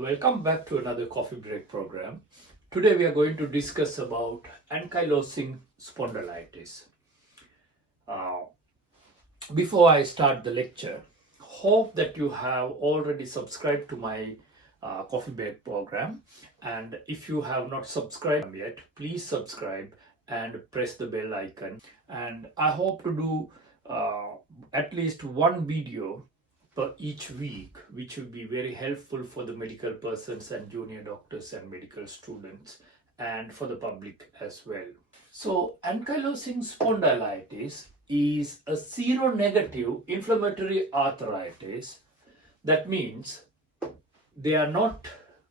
Welcome back to another coffee break program. Today we are going to discuss about ankylosing spondylitis. Uh, Before I start the lecture, hope that you have already subscribed to my coffee break program, and if you have not subscribed yet, please subscribe and press the bell icon. And I hope to do at least one video per each week, which will be very helpful for the medical persons and junior doctors and medical students and for the public as well. So ankylosing spondylitis is a seronegative inflammatory arthritis. That means they are not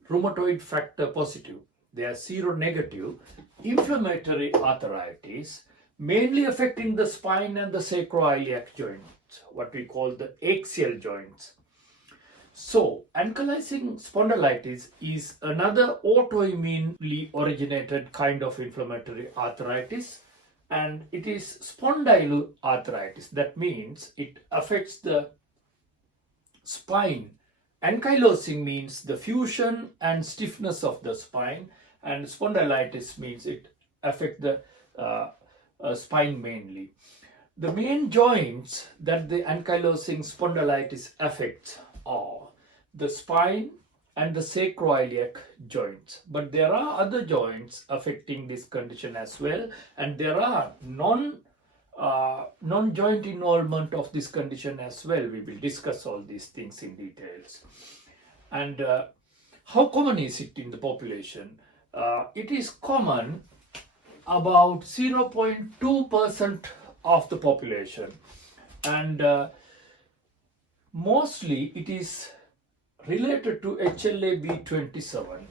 rheumatoid factor positive. They are seronegative inflammatory arthritis, mainly affecting the spine and the sacroiliac joints, what we call the axial joints. So, ankylosing spondylitis is another autoimmunely originated kind of inflammatory arthritis, and it is spondyloarthritis. That means it affects the spine. Ankylosing means the fusion and stiffness of the spine, and spondylitis means it affects the spine mainly. The main joints that the ankylosing spondylitis affects are the spine and the sacroiliac joints. But there are other joints affecting this condition as well, and there are non-joint involvement of this condition as well. We will discuss all these things in details. And how common is it in the population? It is common about 0.2% of the population, and mostly it is related to HLA-B27.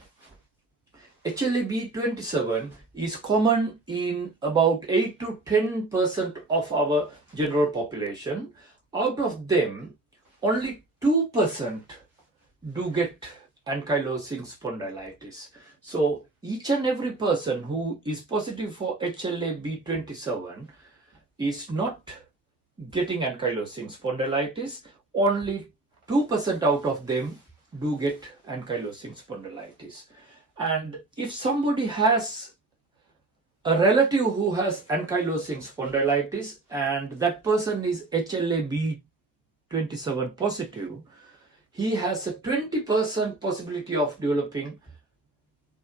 HLA-B27 is common in about 8 to 10% of our general population. Out of them, only 2% do get ankylosing spondylitis. So each and every person who is positive for HLA-B27 is not getting ankylosing spondylitis. Only 2% out of them do get ankylosing spondylitis. And if somebody has a relative who has ankylosing spondylitis and that person is HLA-B27 positive, he has a 20% possibility of developing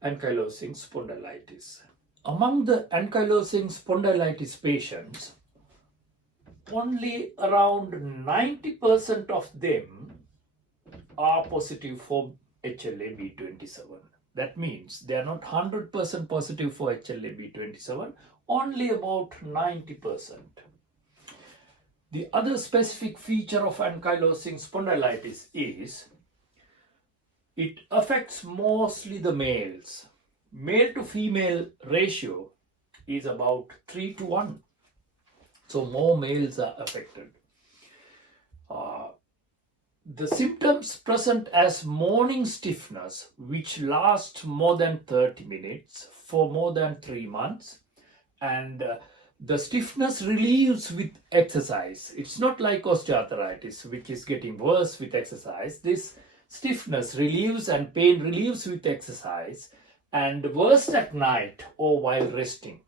ankylosing spondylitis. Among the ankylosing spondylitis patients, only around 90% of them are positive for HLA-B27. That means they are not 100% positive for HLA-B27, only about 90%. The other specific feature of ankylosing spondylitis is it affects mostly the males. Male to female ratio is about 3 to 1. So more males are affected. The symptoms present as morning stiffness, which lasts more than 30 minutes for more than 3 months, and the stiffness relieves with exercise. It's not like osteoarthritis, which is getting worse with exercise. This stiffness relieves and pain relieves with exercise, and worse at night or while resting.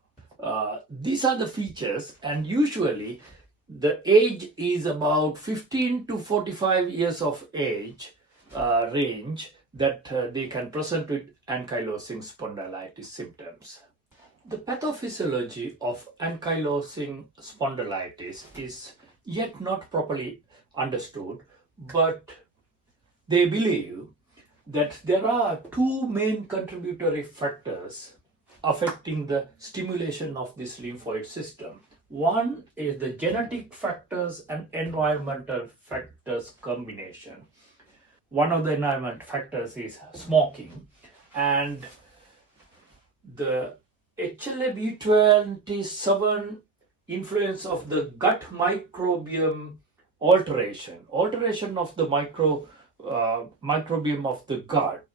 These are the features, and usually the age is about 15 to 45 years of age range that they can present with ankylosing spondylitis symptoms. The pathophysiology of ankylosing spondylitis is yet not properly understood, but they believe that there are two main contributory factors affecting the stimulation of this lymphoid system. One is the genetic factors and environmental factors combination. One of the environment factors is smoking, and the HLA-B27 influence of the gut microbiome alteration of the microbiome of the gut,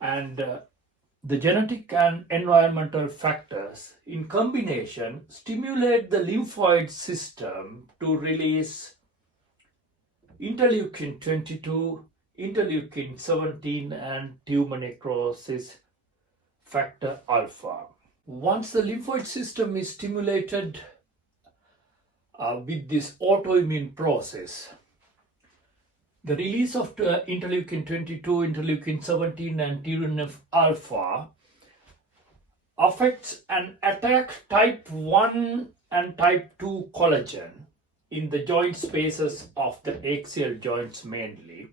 and the genetic and environmental factors in combination stimulate the lymphoid system to release interleukin 22, interleukin 17 and tumor necrosis factor alpha. Once the lymphoid system is stimulated with this autoimmune process, the release of interleukin 22, interleukin 17 and TNF alpha affects and attack type 1 and type 2 collagen in the joint spaces of the axial joints mainly,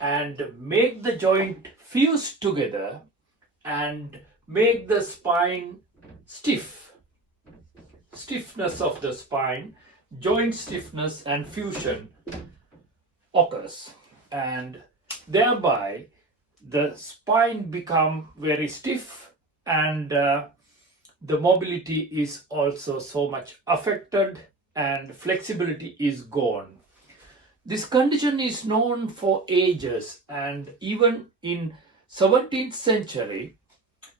and make the joint fuse together and make the spine stiff. Stiffness of the spine, joint stiffness and fusion occurs, and thereby the spine become very stiff, and the mobility is also so much affected and flexibility is gone. This condition is known for ages, and even in 17th century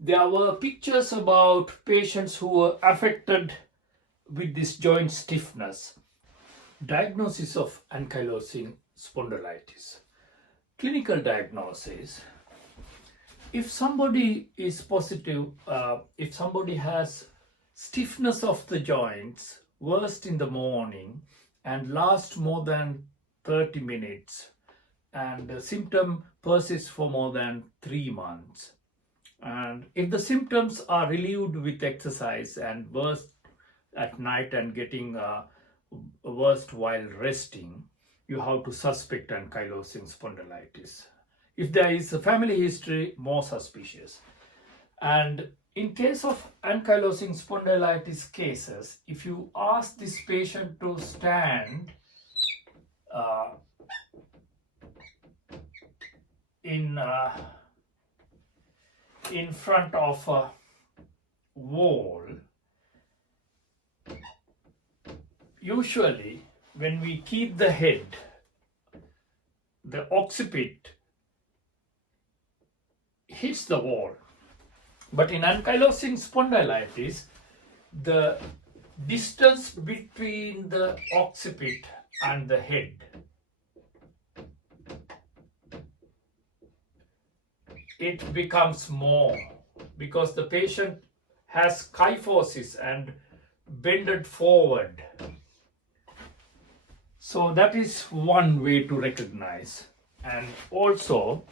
there were pictures about patients who were affected with this joint stiffness. Diagnosis of ankylosing spondylitis. Clinical diagnosis: if somebody is positive, if somebody has stiffness of the joints, worst in the morning and last more than 30 minutes, and the symptom persists for more than 3 months, and if the symptoms are relieved with exercise and worst at night and getting worst while resting, you have to suspect ankylosing spondylitis. If there is a family history, more suspicious. And in case of ankylosing spondylitis cases, if you ask this patient to stand in front of a wall, usually when we keep the head, the occiput hits the wall. But in ankylosing spondylitis, the distance between the occiput and the head it becomes more, because the patient has kyphosis and bended forward. So that is one way to recognize. And also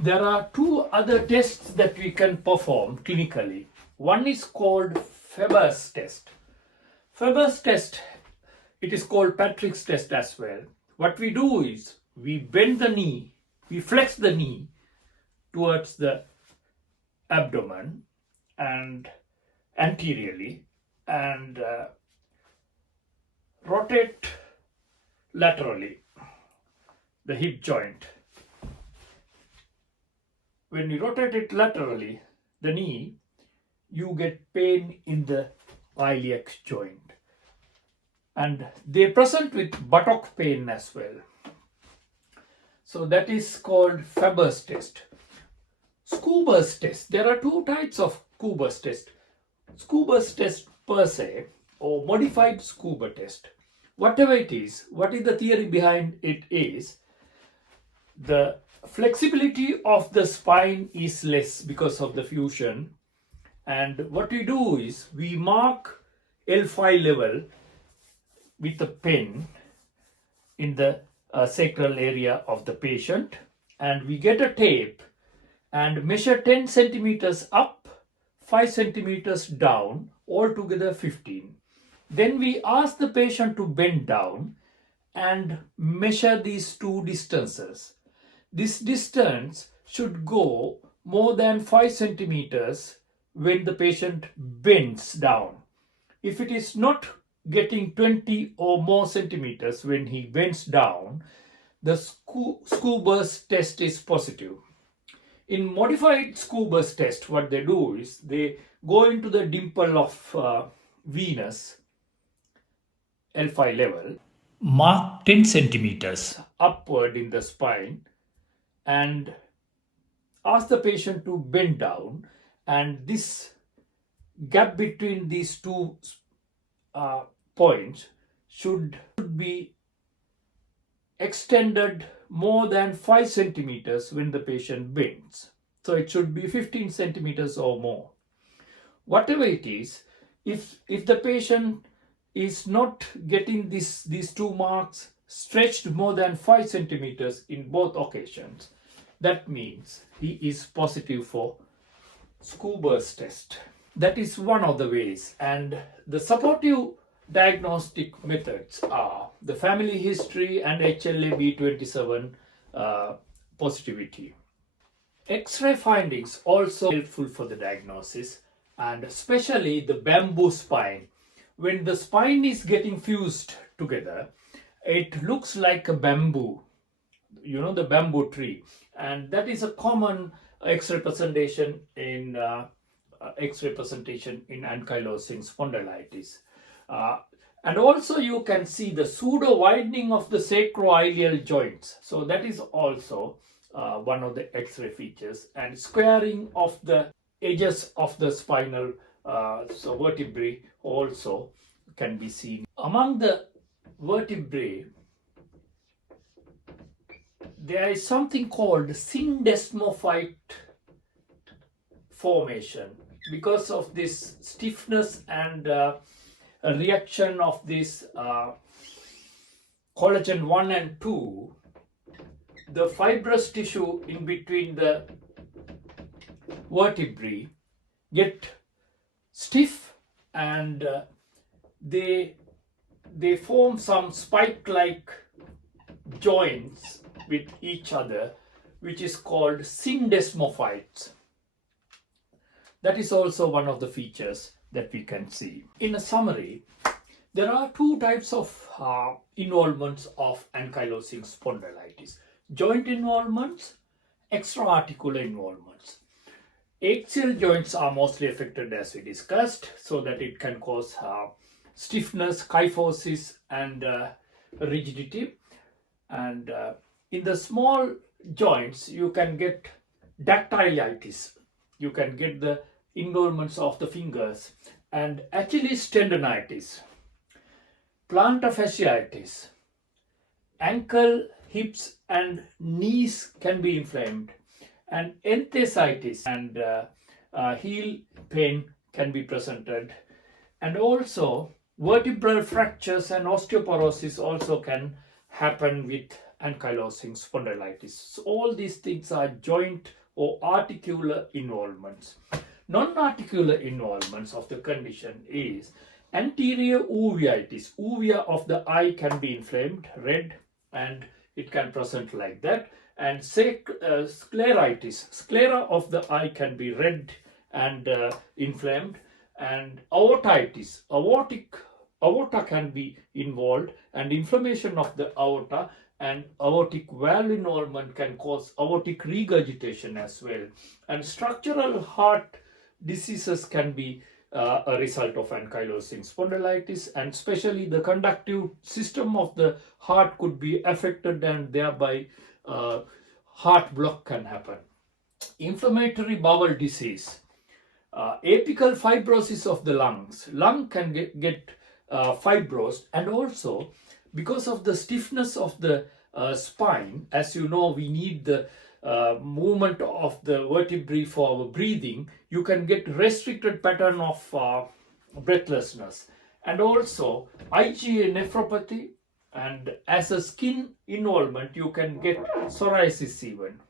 there are two other tests that we can perform clinically. One is called Faber's test. Faber's test, it is called Patrick's test as well. What we do is we bend the knee, we flex the knee towards the abdomen and anteriorly, and rotate laterally the hip joint. When you rotate it laterally, the knee, you get pain in the iliac joint, and they present with buttock pain as well. So that is called Faber's test. Scuba's test. There are two types of Scuba's test. Scuba's test per se, or modified scuba test. Whatever it is, what is the theory behind it is, the flexibility of the spine is less because of the fusion, and what we do is we mark L5 level with a pen in the sacral area of the patient, and we get a tape and measure 10 centimeters up, 5 centimeters down, altogether 15. Then we ask the patient to bend down and measure these two distances. This distance should go more than 5 centimeters when the patient bends down. If it is not getting 20 or more centimeters when he bends down, the Scuba's test is positive. In modified Scuba's test, what they do is they go into the dimple of Venus, L5 level, mark 10 centimeters upward in the spine, and ask the patient to bend down, and this gap between these two points should be extended more than 5 centimeters when the patient bends. So it should be 15 centimeters or more. Whatever it is, if the patient is not getting these two marks stretched more than 5 centimeters in both occasions, that means he is positive for Schuber's test. That is one of the ways. And the supportive diagnostic methods are the family history and HLA-B27 positivity. X-ray findings also helpful for the diagnosis, and especially the bamboo spine. When the spine is getting fused together, it looks like a bamboo, the bamboo tree, and that is a common X-ray presentation in ankylosing spondylitis. And also you can see the pseudo widening of the sacroiliac joints. So that is also one of the X-ray features, and squaring of the edges of the spinal vertebrae also can be seen. Among the vertebrae, there is something called syndesmophyte formation. Because of this stiffness and a reaction of this collagen 1 and 2, the fibrous tissue in between the vertebrae get stiff, and they form some spike-like joints with each other, which is called syndesmophytes. That is also one of the features that we can see. In a summary, there are two types of involvements of ankylosing spondylitis: joint involvements, extra-articular involvements. Axial joints are mostly affected, as we discussed, so that it can cause stiffness, kyphosis, and rigidity. And in the small joints, you can get dactylitis. You can get the involvements of the fingers, and Achilles tendonitis, plantar fasciitis, ankle, hips, and knees can be inflamed, and enthesitis and heel pain can be presented, and also vertebral fractures and osteoporosis also can happen with ankylosing spondylitis. So all these things are joint or articular involvements. Non-articular involvements of the condition is anterior uveitis. Uvea of the eye can be inflamed, red, and it can present like that. And scleritis. Sclera of the eye can be red and inflamed. And aortitis. Aorta can be involved, and inflammation of the aorta and aortic valve involvement can cause aortic regurgitation as well. And structural heart diseases can be a result of ankylosing spondylitis, and especially the conductive system of the heart could be affected, and thereby heart block can happen. Inflammatory bowel disease, apical fibrosis of the lungs. Lung can get fibrosed, and also because of the stiffness of the spine, as you know, we need the movement of the vertebrae for our breathing. You can get restricted pattern of breathlessness, and also IgA nephropathy, and as a skin involvement you can get psoriasis even.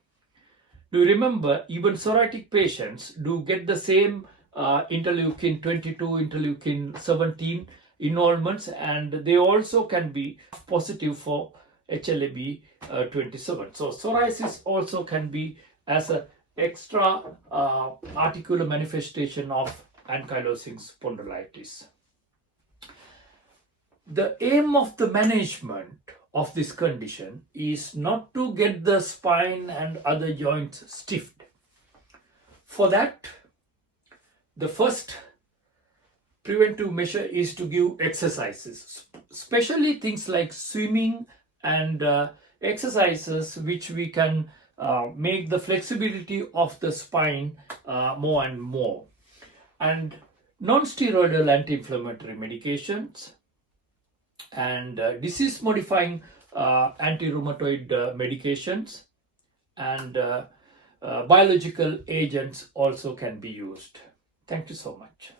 Do you remember, even psoriatic patients do get the same interleukin 22, interleukin 17 involvements, and they also can be positive for HLA-B27. So psoriasis also can be as an extra articular manifestation of ankylosing spondylitis. The aim of the management of this condition is not to get the spine and other joints stiffed. For that, the first preventive measure is to give exercises, especially things like swimming and exercises which we can make the flexibility of the spine more and more. And non-steroidal anti-inflammatory medications and disease-modifying anti-rheumatoid medications, and biological agents also can be used. Thank you so much.